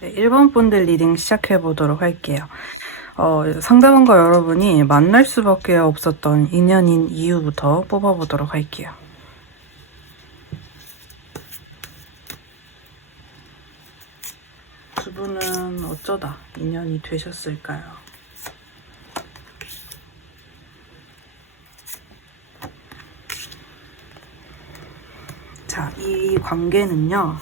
네, 1번 분들 리딩 시작해 보도록 할게요. 상대방과 여러분이 만날 수밖에 없었던 인연인 이유부터 뽑아보도록 할게요. 두 분은 어쩌다 인연이 되셨을까요? 자, 이 관계는요,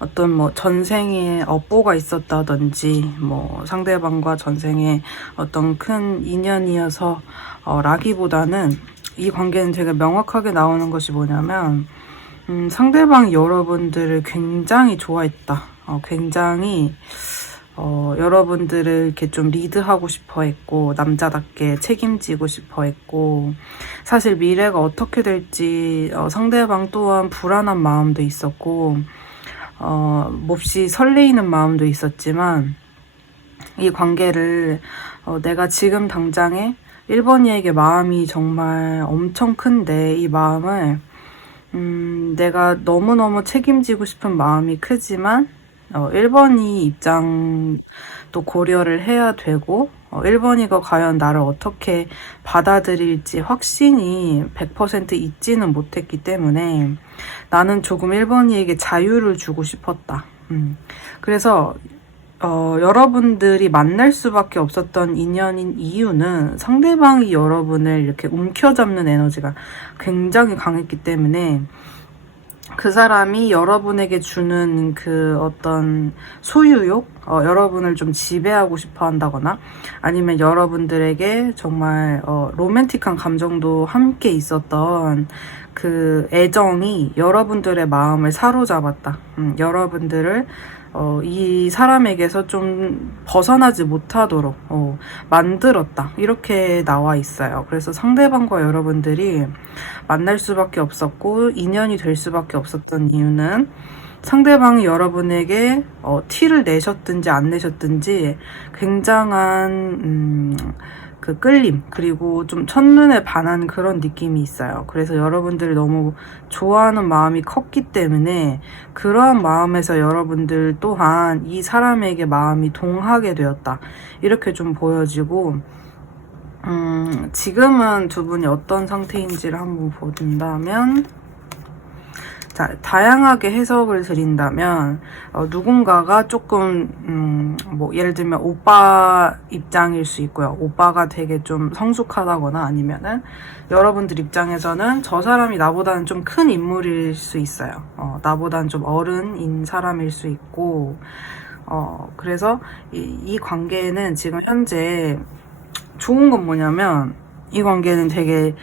어떤 뭐 전생에 업보가 있었다든지 뭐 상대방과 전생에 어떤 큰 인연이어서 라기보다는 이 관계는 되게 명확하게 나오는 것이 뭐냐면 상대방 여러분들을 굉장히 좋아했다. 굉장히 여러분들을 이렇게 좀 리드하고 싶어 했고, 남자답게 책임지고 싶어 했고, 사실 미래가 어떻게 될지 상대방 또한 불안한 마음도 있었고, 몹시 설레이는 마음도 있었지만, 이 관계를 내가 지금 당장에 1번이에게 마음이 정말 엄청 큰데, 이 마음을 내가 너무너무 책임지고 싶은 마음이 크지만 1번이 입장도 고려를 해야 되고 1번이가 과연 나를 어떻게 받아들일지 확신이 100% 있지는 못했기 때문에 나는 조금 1번이에게 자유를 주고 싶었다. 그래서 여러분들이 만날 수밖에 없었던 인연인 이유는 상대방이 여러분을 이렇게 움켜잡는 에너지가 굉장히 강했기 때문에 그 사람이 여러분에게 주는 그 어떤 소유욕, 여러분을 좀 지배하고 싶어 한다거나 아니면 여러분들에게 정말 로맨틱한 감정도 함께 있었던 그 애정이 여러분들의 마음을 사로잡았다. 여러분들을 이 사람에게서 좀 벗어나지 못하도록 만들었다. 이렇게 나와 있어요. 그래서 상대방과 여러분들이 만날 수밖에 없었고 인연이 될 수밖에 없었던 이유는 상대방이 여러분에게 티를 내셨든지 안 내셨든지 굉장한 그 끌림, 그리고 좀 첫눈에 반한 그런 느낌이 있어요. 그래서 여러분들을 너무 좋아하는 마음이 컸기 때문에 그러한 마음에서 여러분들 또한 이 사람에게 마음이 동하게 되었다. 이렇게 좀 보여지고, 지금은 두 분이 어떤 상태인지를 한번 본다면, 자, 다양하게 해석을 드린다면 누군가가 조금 뭐 예를 들면 오빠 입장일 수 있고요. 오빠가 되게 좀 성숙하다거나 아니면은 여러분들 입장에서는 저 사람이 나보다는 좀 큰 인물일 수 있어요. 나보다는 좀 어른인 사람일 수 있고 그래서 이 관계는 지금 현재 좋은 건 뭐냐면 이 관계는 되게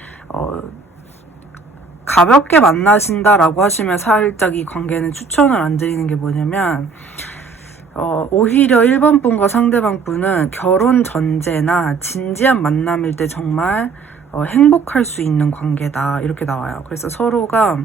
가볍게 만나신다라고 하시면 살짝 이 관계는 추천을 안 드리는 게 뭐냐면 오히려 1번 분과 상대방 분은 결혼 전제나 진지한 만남일 때 정말 행복할 수 있는 관계다 이렇게 나와요. 그래서 서로가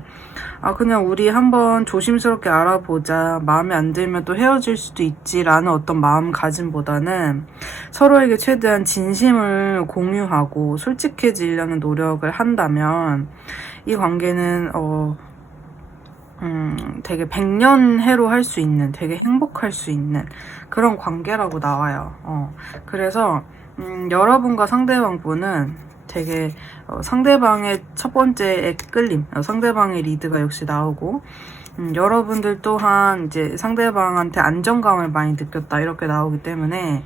그냥 우리 한번 조심스럽게 알아보자, 마음에 안 들면 또 헤어질 수도 있지라는 어떤 마음가짐보다는 서로에게 최대한 진심을 공유하고 솔직해지려는 노력을 한다면 이 관계는 되게 백년해로 할 수 있는, 되게 행복할 수 있는 그런 관계라고 나와요. 그래서 여러분과 상대방 분은 되게 상대방의 첫 번째 끌림, 상대방의 리드가 역시 나오고 여러분들 또한 이제 상대방한테 안정감을 많이 느꼈다 이렇게 나오기 때문에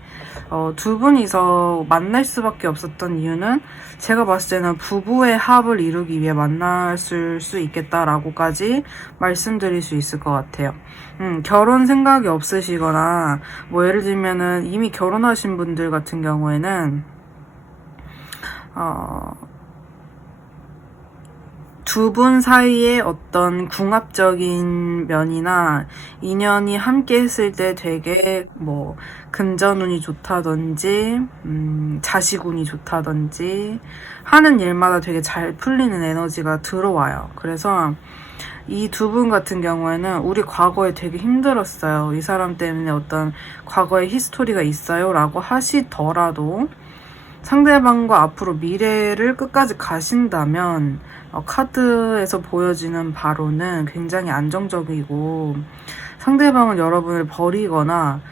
두 분이서 만날 수밖에 없었던 이유는 제가 봤을 때는 부부의 합을 이루기 위해 만났을 수 있겠다라고까지 말씀드릴 수 있을 것 같아요. 결혼 생각이 없으시거나 뭐 예를 들면은 이미 결혼하신 분들 같은 경우에는 두 분 사이에 어떤 궁합적인 면이나 인연이 함께 했을 때 되게 뭐 금전운이 좋다든지 자식운이 좋다든지 하는 일마다 되게 잘 풀리는 에너지가 들어와요. 그래서 이 두 분 같은 경우에는 우리 과거에 되게 힘들었어요. 이 사람 때문에 어떤 과거의 히스토리가 있어요 라고 하시더라도 상대방과 앞으로 미래를 끝까지 가신다면 카드에서 보여지는 바로는 굉장히 안정적이고 상대방은 여러분을 버리거나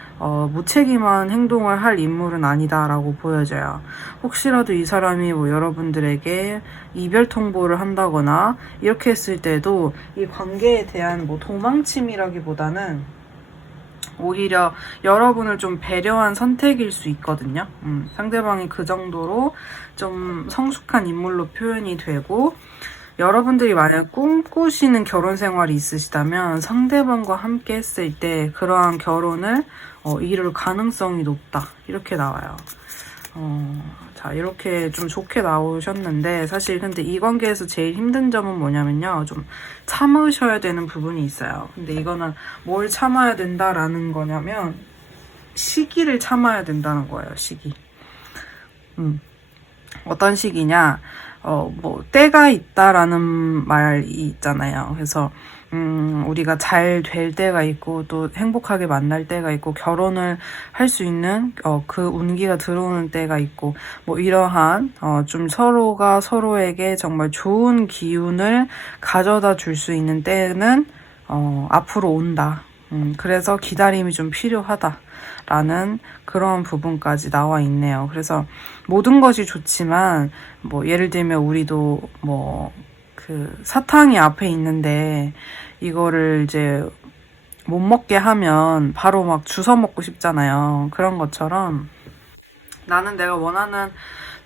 무책임한 행동을 할 인물은 아니다라고 보여져요. 혹시라도 이 사람이 뭐 여러분들에게 이별 통보를 한다거나 이렇게 했을 때도 이 관계에 대한 뭐 도망침이라기보다는 오히려 여러분을 좀 배려한 선택일 수 있거든요. 상대방이 그 정도로 좀 성숙한 인물로 표현이 되고 여러분들이 만약 꿈꾸시는 결혼 생활이 있으시다면 상대방과 함께 했을 때 그러한 결혼을 이룰 가능성이 높다 이렇게 나와요. 자, 이렇게 좀 좋게 나오셨는데 사실 근데 이 관계에서 제일 힘든 점은 뭐냐면요, 좀 참으셔야 되는 부분이 있어요. 근데 이거는 뭘 참아야 된다라는 거냐면 시기를 참아야 된다는 거예요. 시기. 어떤 시기냐, 뭐 때가 있다라는 말이 있잖아요. 그래서 우리가 잘 될 때가 있고 또 행복하게 만날 때가 있고 결혼을 할 수 있는 그 운기가 들어오는 때가 있고 뭐 이러한 좀 서로가 서로에게 정말 좋은 기운을 가져다 줄 수 있는 때는 앞으로 온다. 그래서 기다림이 좀 필요하다라는 그런 부분까지 나와 있네요. 그래서 모든 것이 좋지만 뭐 예를 들면 우리도 뭐 그 사탕이 앞에 있는데 이거를 이제 못 먹게 하면 바로 막 주워 먹고 싶잖아요. 그런 것처럼 나는 내가 원하는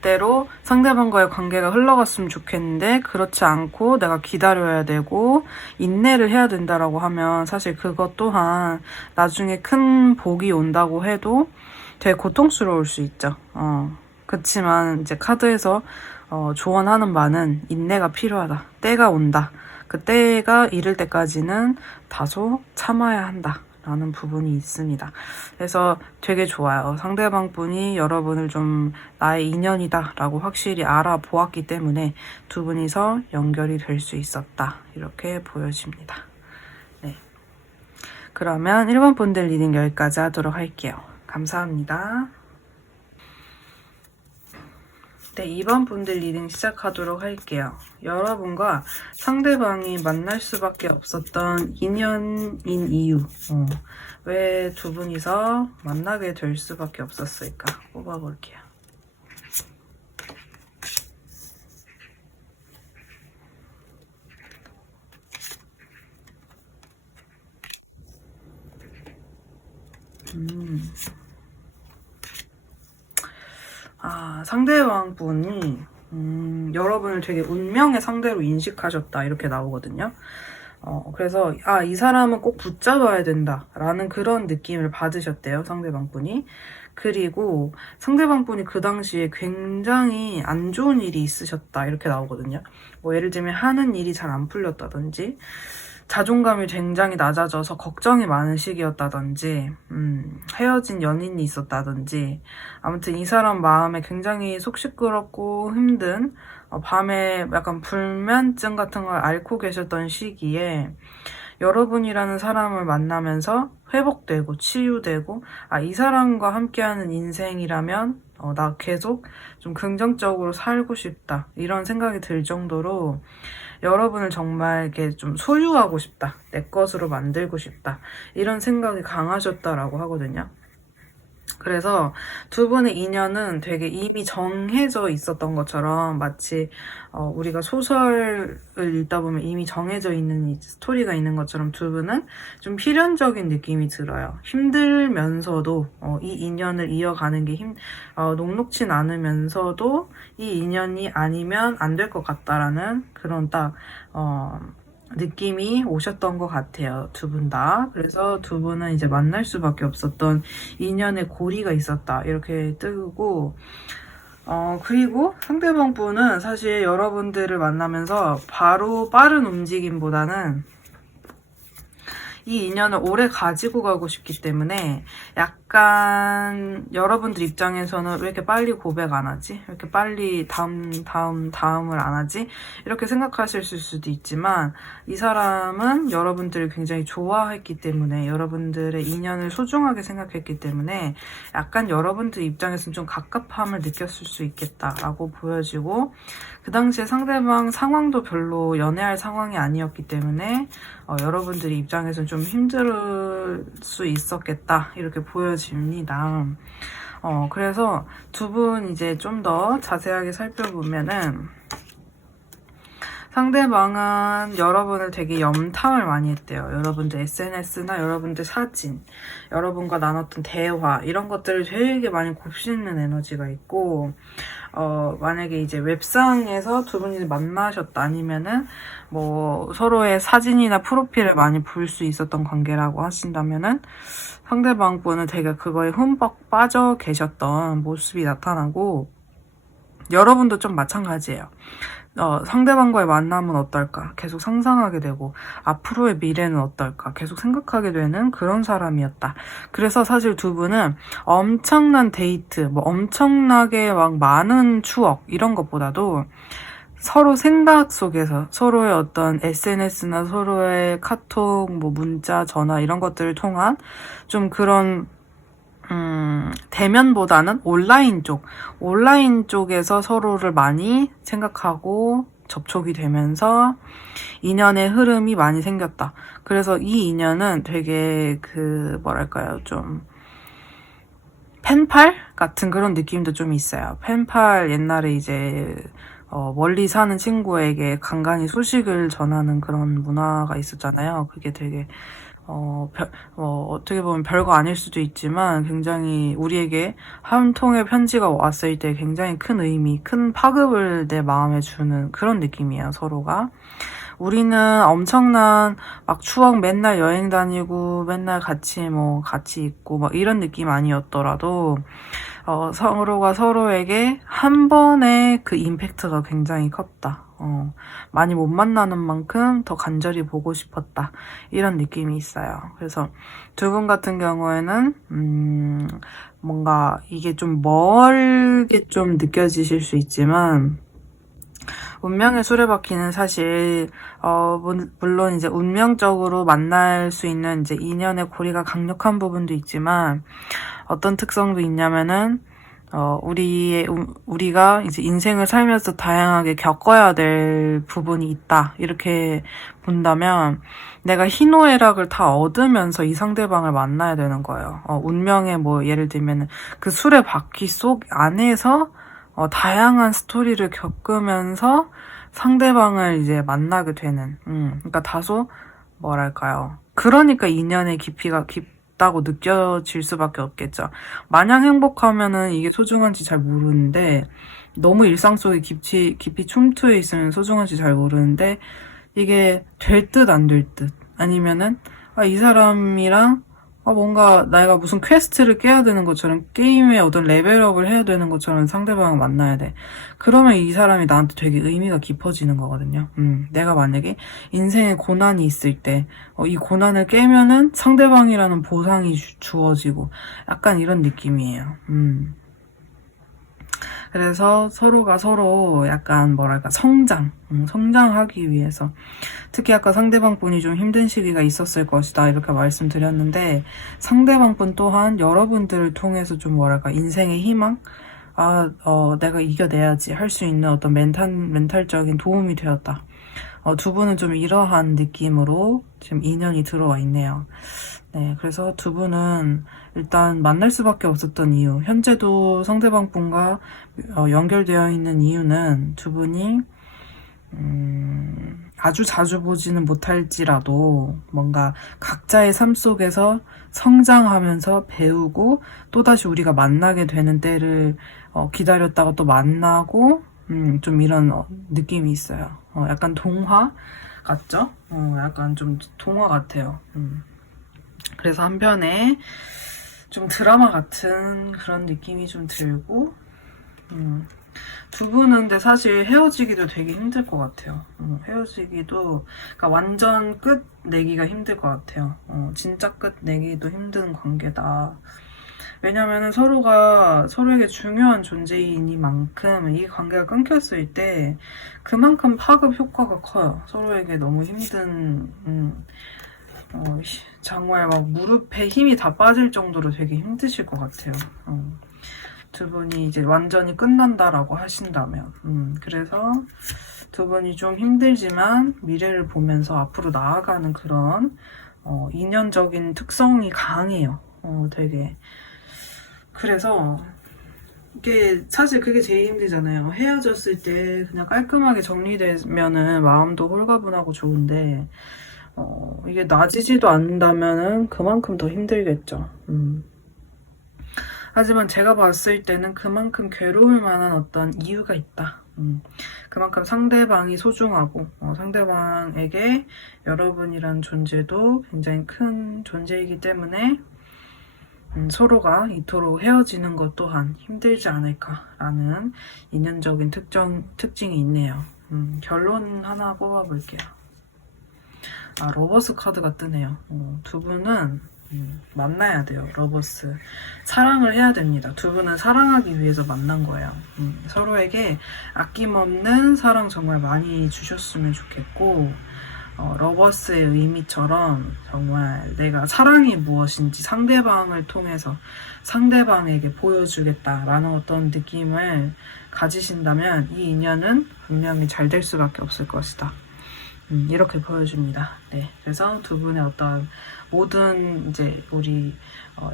대로 상대방과의 관계가 흘러갔으면 좋겠는데 그렇지 않고 내가 기다려야 되고 인내를 해야 된다라고 하면 사실 그것 또한 나중에 큰 복이 온다고 해도 되게 고통스러울 수 있죠. 그치만 이제 카드에서 조언하는 바는 인내가 필요하다. 때가 온다. 그 때가 이를 때까지는 다소 참아야 한다. 라는 부분이 있습니다. 그래서 되게 좋아요. 상대방 분이 여러분을 좀 나의 인연이다 라고 확실히 알아보았기 때문에 두 분이서 연결이 될 수 있었다. 이렇게 보여집니다. 네. 그러면 1번 분들 리딩 여기까지 하도록 할게요. 감사합니다. 네, 2번 분들 리딩 시작하도록 할게요. 여러분과 상대방이 만날 수밖에 없었던 인연인 이유. 왜 두 분이서 만나게 될 수밖에 없었을까? 뽑아볼게요. 상대방 분이 여러분을 되게 운명의 상대로 인식하셨다 이렇게 나오거든요. 그래서 이 사람은 꼭 붙잡아야 된다 라는 그런 느낌을 받으셨대요, 상대방 분이. 그리고 상대방 분이 그 당시에 굉장히 안 좋은 일이 있으셨다 이렇게 나오거든요. 뭐 예를 들면 하는 일이 잘 안 풀렸다든지 자존감이 굉장히 낮아져서 걱정이 많은 시기였다든지 헤어진 연인이 있었다든지 아무튼 이 사람 마음에 굉장히 속 시끄럽고 힘든 밤에 약간 불면증 같은 걸 앓고 계셨던 시기에 여러분이라는 사람을 만나면서 회복되고 치유되고 이 사람과 함께하는 인생이라면 나 계속 좀 긍정적으로 살고 싶다 이런 생각이 들 정도로 여러분을 정말 이렇게 좀 소유하고 싶다, 내 것으로 만들고 싶다 이런 생각이 강하셨다라고 하거든요. 그래서 두 분의 인연은 되게 이미 정해져 있었던 것처럼 마치 우리가 소설을 읽다 보면 이미 정해져 있는 스토리가 있는 것처럼 두 분은 좀 필연적인 느낌이 들어요. 힘들면서도 이 인연을 이어가는 게 녹록진 않으면서도 이 인연이 아니면 안 될 것 같다라는 그런 딱 느낌이 오셨던 것 같아요. 두 분 다. 그래서 두 분은 이제 만날 수밖에 없었던 인연의 고리가 있었다. 이렇게 뜨고 그리고 상대방 분은 사실 여러분들을 만나면서 바로 빠른 움직임보다는 이 인연을 오래 가지고 가고 싶기 때문에 약간 여러분들 입장에서는 왜 이렇게 빨리 고백 안 하지? 왜 이렇게 빨리 다음을 안 하지? 이렇게 생각하실 수도 있지만 이 사람은 여러분들을 굉장히 좋아했기 때문에 여러분들의 인연을 소중하게 생각했기 때문에 약간 여러분들 입장에서는 좀 갑갑함을 느꼈을 수 있겠다라고 보여지고 그 당시에 상대방 상황도 별로 연애할 상황이 아니었기 때문에 여러분들이 입장에서는 좀 힘들 수 있었겠다 이렇게 보여집니다. 그래서 두 분 이제 좀 더 자세하게 살펴보면은 상대방은 여러분을 되게 염탐을 많이 했대요. 여러분들 SNS나 여러분들 사진, 여러분과 나눴던 대화 이런 것들을 되게 많이 곱씹는 에너지가 있고 만약에 이제 웹상에서 두 분이 만나셨다 아니면은 뭐 서로의 사진이나 프로필을 많이 볼 수 있었던 관계라고 하신다면은 상대방 분은 되게 그거에 흠뻑 빠져 계셨던 모습이 나타나고 여러분도 좀 마찬가지예요. 상대방과의 만남은 어떨까? 계속 상상하게 되고 앞으로의 미래는 어떨까? 계속 생각하게 되는 그런 사람이었다. 그래서 사실 두 분은 엄청난 데이트, 뭐 엄청나게 막 많은 추억 이런 것보다도 서로 생각 속에서 서로의 어떤 SNS나 서로의 카톡, 뭐 문자, 전화 이런 것들을 통한 좀 그런 대면보다는 온라인 쪽에서 서로를 많이 생각하고 접촉이 되면서 인연의 흐름이 많이 생겼다. 그래서 이 인연은 되게 뭐랄까요, 좀 펜팔 같은 그런 느낌도 좀 있어요. 펜팔 옛날에 이제 멀리 사는 친구에게 간간히 소식을 전하는 그런 문화가 있었잖아요. 그게 되게 어떻게 보면 별거 아닐 수도 있지만 굉장히 우리에게 한 통의 편지가 왔을 때 굉장히 큰 의미, 큰 파급을 내 마음에 주는 그런 느낌이에요, 서로가. 우리는 엄청난 막 추억 맨날 여행 다니고 맨날 같이 있고 막 이런 느낌 아니었더라도 서로가 서로에게 한 번의 그 임팩트가 굉장히 컸다. 많이 못 만나는 만큼 더 간절히 보고 싶었다. 이런 느낌이 있어요. 그래서 두 분 같은 경우에는 뭔가 이게 좀 멀게 좀 느껴지실 수 있지만 운명의 수레바퀴는 사실 물론 이제 운명적으로 만날 수 있는 이제 인연의 고리가 강력한 부분도 있지만 어떤 특성도 있냐면은 우리가 이제 인생을 살면서 다양하게 겪어야 될 부분이 있다. 이렇게 본다면 내가 희노애락을 다 얻으면서 이 상대방을 만나야 되는 거예요. 운명의 뭐 예를 들면 그 수레바퀴 속 안에서 다양한 스토리를 겪으면서 상대방을 이제 만나게 되는, 그러니까 다소, 뭐랄까요. 그러니까 인연의 깊이가 깊다고 느껴질 수밖에 없겠죠. 마냥 행복하면은 이게 소중한지 잘 모르는데, 너무 일상 속에 깊이 침투해 있으면 소중한지 잘 모르는데, 이게 될 듯 안 될 듯. 아니면은, 이 사람이랑 뭔가 내가 무슨 퀘스트를 깨야 되는 것처럼 게임의 어떤 레벨업을 해야 되는 것처럼 상대방을 만나야 돼. 그러면 이 사람이 나한테 되게 의미가 깊어지는 거거든요. 내가 만약에 인생에 고난이 있을 때, 이 고난을 깨면은 상대방이라는 보상이 주어지고 약간 이런 느낌이에요. 그래서 서로가 서로 약간 뭐랄까 성장하기 위해서 특히 아까 상대방분이 좀 힘든 시기가 있었을 것이다 이렇게 말씀드렸는데 상대방분 또한 여러분들을 통해서 좀 뭐랄까 인생의 희망 내가 이겨내야지 할 수 있는 어떤 멘탈적인 도움이 되었다. 두 분은 좀 이러한 느낌으로 지금 인연이 들어와 있네요. 네, 그래서 두 분은 일단 만날 수밖에 없었던 이유, 현재도 상대방 분과 연결되어 있는 이유는 두 분이 아주 자주 보지는 못할지라도 뭔가 각자의 삶 속에서 성장하면서 배우고 또다시 우리가 만나게 되는 때를 기다렸다가 또 만나고 좀 이런 느낌이 있어요. 약간 동화 같죠? 약간 좀 동화 같아요. 그래서 한편에 좀 드라마 같은 그런 느낌이 좀 들고 두 분은 근데 사실 헤어지기도 되게 힘들 것 같아요. 헤어지기도 그러니까 완전 끝 내기가 힘들 것 같아요. 진짜 끝 내기도 힘든 관계다. 왜냐면은 서로가 서로에게 중요한 존재이니만큼 이 관계가 끊겼을 때 그만큼 파급 효과가 커요. 서로에게 너무 힘든 정말 막 무릎에 힘이 다 빠질 정도로 되게 힘드실 것 같아요. 두 분이 이제 완전히 끝난다라고 하신다면 그래서 두 분이 좀 힘들지만 미래를 보면서 앞으로 나아가는 그런 인연적인 특성이 강해요. 되게 그래서 이게 사실 그게 제일 힘들잖아요. 헤어졌을 때 그냥 깔끔하게 정리되면은 마음도 홀가분하고 좋은데 이게 나아지지도 않는다면은 그만큼 더 힘들겠죠. 하지만 제가 봤을 때는 그만큼 괴로울 만한 어떤 이유가 있다. 그만큼 상대방이 소중하고 상대방에게 여러분이란 존재도 굉장히 큰 존재이기 때문에 서로가 이토록 헤어지는 것 또한 힘들지 않을까라는 인연적인 특징이 있네요. 결론 하나 뽑아볼게요. 러버스 카드가 뜨네요. 두 분은 만나야 돼요. 러버스. 사랑을 해야 됩니다. 두 분은 사랑하기 위해서 만난 거예요. 서로에게 아낌없는 사랑 정말 많이 주셨으면 좋겠고 러버스의 의미처럼 정말 내가 사랑이 무엇인지 상대방을 통해서 상대방에게 보여주겠다라는 어떤 느낌을 가지신다면 이 인연은 분명히 잘 될 수밖에 없을 것이다. 이렇게 보여줍니다. 네, 그래서 두 분의 어떤 모든 이제 우리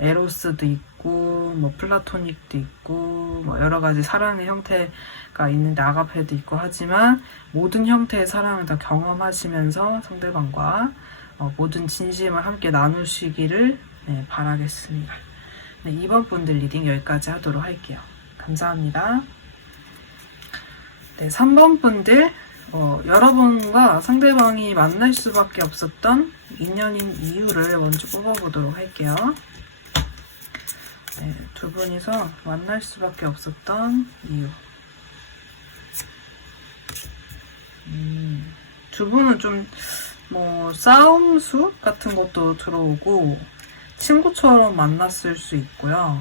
에로스도 있고 뭐 플라토닉도 있고 뭐 여러 가지 사랑의 형태가 있는데 아가페도 있고 하지만 모든 형태의 사랑을 다 경험하시면서 상대방과 모든 진심을 함께 나누시기를 바라겠습니다. 네, 이번 분들 리딩 여기까지 하도록 할게요. 감사합니다. 네, 3번 분들 여러분과 상대방이 만날 수밖에 없었던 인연인 이유를 먼저 뽑아보도록 할게요. 네, 두 분이서 만날 수밖에 없었던 이유. 두 분은 좀 싸움수 같은 것도 들어오고 친구처럼 만났을 수 있고요.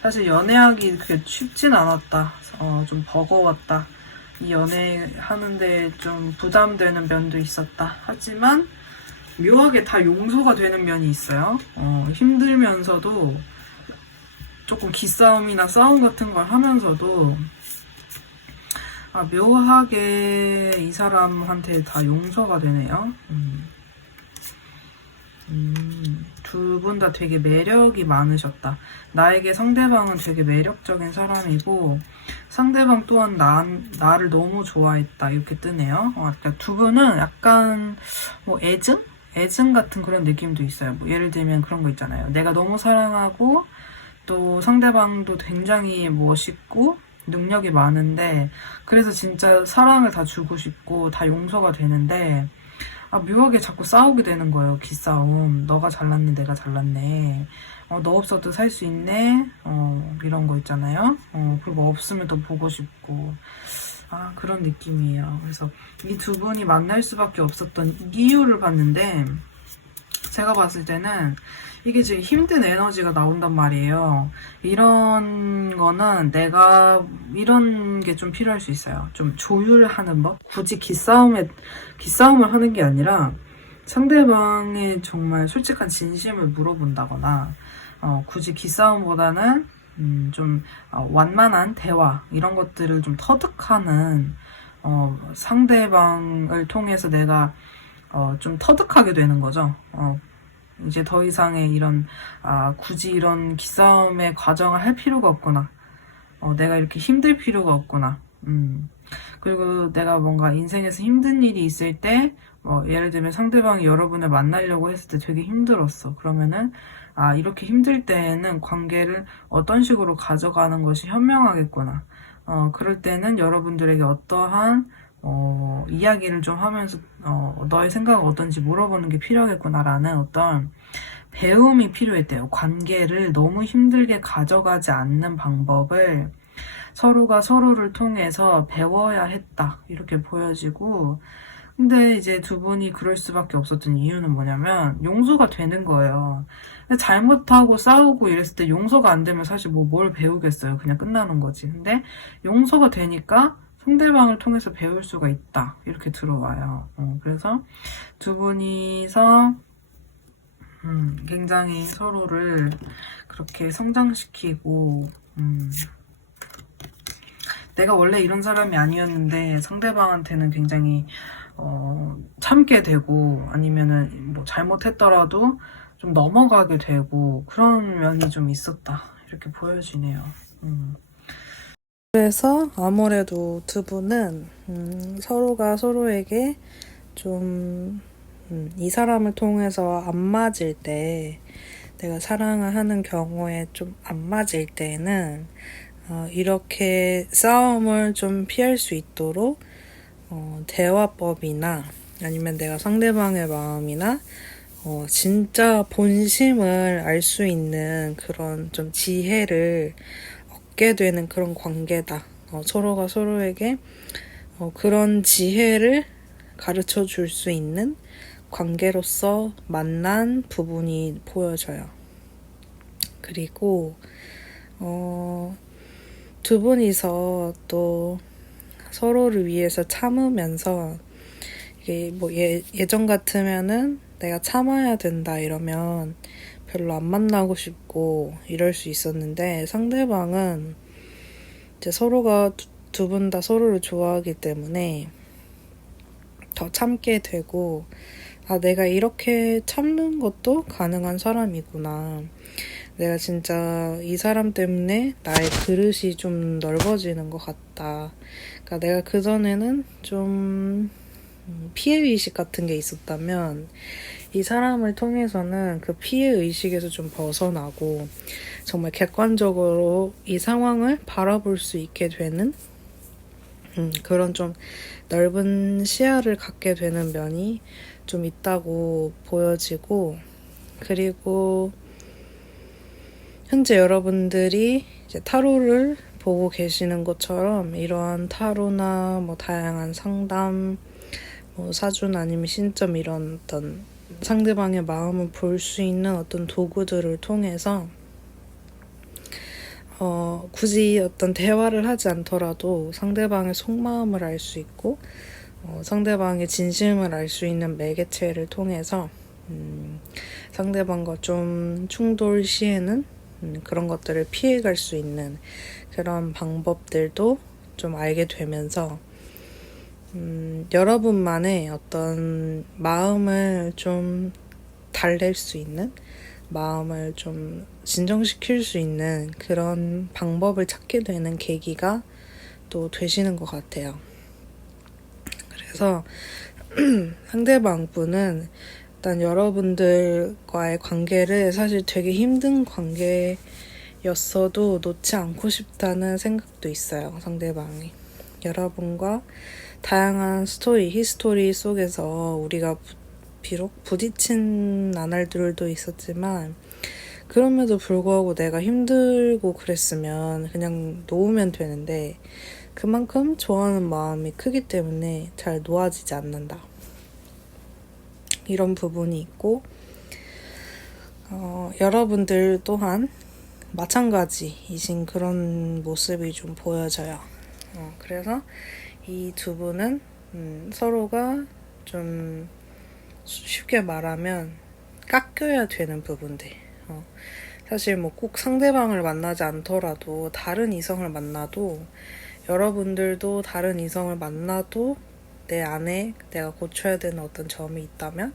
사실 연애하기 그렇게 쉽진 않았다. 좀 버거웠다. 이 연애하는데 좀 부담되는 면도 있었다. 하지만 묘하게 다 용서가 되는 면이 있어요. 힘들면서도 조금 기싸움이나 싸움 같은 걸 하면서도 묘하게 이 사람한테 다 용서가 되네요. 두 분 다 되게 매력이 많으셨다. 나에게 상대방은 되게 매력적인 사람이고 상대방 또한 나를 너무 좋아했다. 이렇게 뜨네요. 그러니까 두 분은 약간 애증 같은 그런 느낌도 있어요. 예를 들면 그런 거 있잖아요. 내가 너무 사랑하고 또 상대방도 굉장히 멋있고 능력이 많은데 그래서 진짜 사랑을 다 주고 싶고 다 용서가 되는데 묘하게 자꾸 싸우게 되는 거예요. 기싸움. 너가 잘났네, 내가 잘났네. 너 없어도 살 수 있네. 이런 거 있잖아요. 그리고 없으면 더 보고 싶고. 그런 느낌이에요. 그래서 이 두 분이 만날 수밖에 없었던 이유를 봤는데 제가 봤을 때는 이게 지금 힘든 에너지가 나온단 말이에요. 이런 거는 내가 이런 게 좀 필요할 수 있어요. 좀 조율하는 법? 굳이 기싸움을 하는 게 아니라 상대방의 정말 솔직한 진심을 물어본다거나 굳이 기싸움보다는 좀 완만한 대화 이런 것들을 좀 터득하는 상대방을 통해서 내가 좀 터득하게 되는 거죠. 이제 더 이상의 이런 굳이 이런 기싸움의 과정을 할 필요가 없구나. 내가 이렇게 힘들 필요가 없구나. 그리고 내가 뭔가 인생에서 힘든 일이 있을 때 예를 들면 상대방이 여러분을 만나려고 했을 때 되게 힘들었어. 그러면은 이렇게 힘들 때에는 관계를 어떤 식으로 가져가는 것이 현명하겠구나. 그럴 때는 여러분들에게 어떠한 이야기를 좀 하면서 너의 생각은 어떤지 물어보는 게 필요하겠구나라는 어떤 배움이 필요했대요. 관계를 너무 힘들게 가져가지 않는 방법을 서로가 서로를 통해서 배워야 했다. 이렇게 보여지고 근데 이제 두 분이 그럴 수밖에 없었던 이유는 뭐냐면 용서가 되는 거예요. 잘못하고 싸우고 이랬을 때 용서가 안 되면 사실 뭘 배우겠어요. 그냥 끝나는 거지. 근데 용서가 되니까 상대방을 통해서 배울 수가 있다. 이렇게 들어와요. 그래서 두 분이서 굉장히 서로를 그렇게 성장시키고 내가 원래 이런 사람이 아니었는데 상대방한테는 굉장히 참게 되고 아니면은 잘못했더라도 좀 넘어가게 되고 그런 면이 좀 있었다. 이렇게 보여지네요. 그래서 아무래도 두 분은 서로가 서로에게 좀 이 사람을 통해서 안 맞을 때 내가 사랑을 하는 경우에 좀 안 맞을 때는 이렇게 싸움을 좀 피할 수 있도록 대화법이나 아니면 내가 상대방의 마음이나 진짜 본심을 알 수 있는 그런 좀 지혜를 얻게 되는 그런 관계다. 서로가 서로에게 그런 지혜를 가르쳐 줄 수 있는 관계로서 만난 부분이 보여져요. 그리고 두 분이서 또 서로를 위해서 참으면서 이게 예전 같으면은 내가 참아야 된다 이러면 별로 안 만나고 싶고 이럴 수 있었는데 상대방은 이제 서로가 두 분 다 서로를 좋아하기 때문에 더 참게 되고 내가 이렇게 참는 것도 가능한 사람이구나. 내가 진짜 이 사람 때문에 나의 그릇이 좀 넓어지는 것 같다. 그러니까 내가 그전에는 좀 피해의식 같은 게 있었다면 이 사람을 통해서는 그 피해의식에서 좀 벗어나고 정말 객관적으로 이 상황을 바라볼 수 있게 되는 그런 좀 넓은 시야를 갖게 되는 면이 좀 있다고 보여지고, 그리고 현재 여러분들이 이제 타로를 보고 계시는 것처럼 이러한 타로나 뭐 다양한 상담, 뭐 사준 아니면 신점 이런 어떤 상대방의 마음을 볼 수 있는 어떤 도구들을 통해서 굳이 어떤 대화를 하지 않더라도 상대방의 속마음을 알 수 있고 상대방의 진심을 알 수 있는 매개체를 통해서 상대방과 좀 충돌 시에는 그런 것들을 피해갈 수 있는 그런 방법들도 좀 알게 되면서 여러분만의 어떤 마음을 좀 달랠 수 있는, 마음을 좀 진정시킬 수 있는 그런 방법을 찾게 되는 계기가 또 되시는 것 같아요. 그래서 상대방 분은 일단 여러분들과의 관계를 사실 되게 힘든 관계였어도 놓지 않고 싶다는 생각도 있어요. 상대방이. 여러분과 다양한 히스토리 속에서 우리가 비록 부딪힌 나날들도 있었지만 그럼에도 불구하고 내가 힘들고 그랬으면 그냥 놓으면 되는데 그만큼 좋아하는 마음이 크기 때문에 잘 놓아지지 않는다. 이런 부분이 있고 여러분들 또한 마찬가지이신 그런 모습이 좀 보여져요. 그래서 이 두 분은 서로가 좀 쉽게 말하면 깎여야 되는 부분들. 사실 뭐 꼭 상대방을 만나지 않더라도 다른 이성을 만나도 여러분들도 다른 이성을 만나도 내 안에 내가 고쳐야 되는 어떤 점이 있다면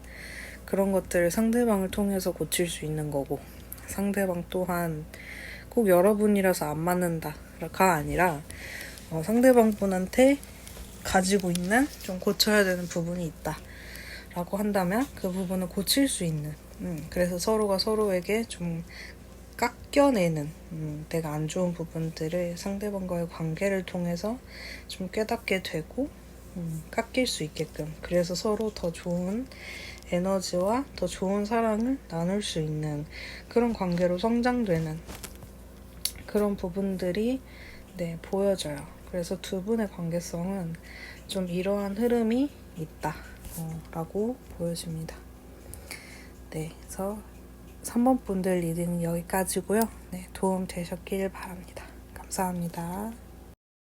그런 것들을 상대방을 통해서 고칠 수 있는 거고, 상대방 또한 꼭 여러분이라서 안 맞는다가 아니라 상대방 분한테 가지고 있는 좀 고쳐야 되는 부분이 있다 라고 한다면 그 부분을 고칠 수 있는, 그래서 서로가 서로에게 좀 깎여내는 내가 안 좋은 부분들을 상대방과의 관계를 통해서 좀 깨닫게 되고 깎일 수 있게끔, 그래서 서로 더 좋은 에너지와 더 좋은 사랑을 나눌 수 있는 그런 관계로 성장되는 그런 부분들이 보여져요. 그래서 두 분의 관계성은 좀 이러한 흐름이 있다 라고 보여집니다. 그래서 3번 분들 리딩은 여기까지고요. 도움 되셨길 바랍니다. 감사합니다.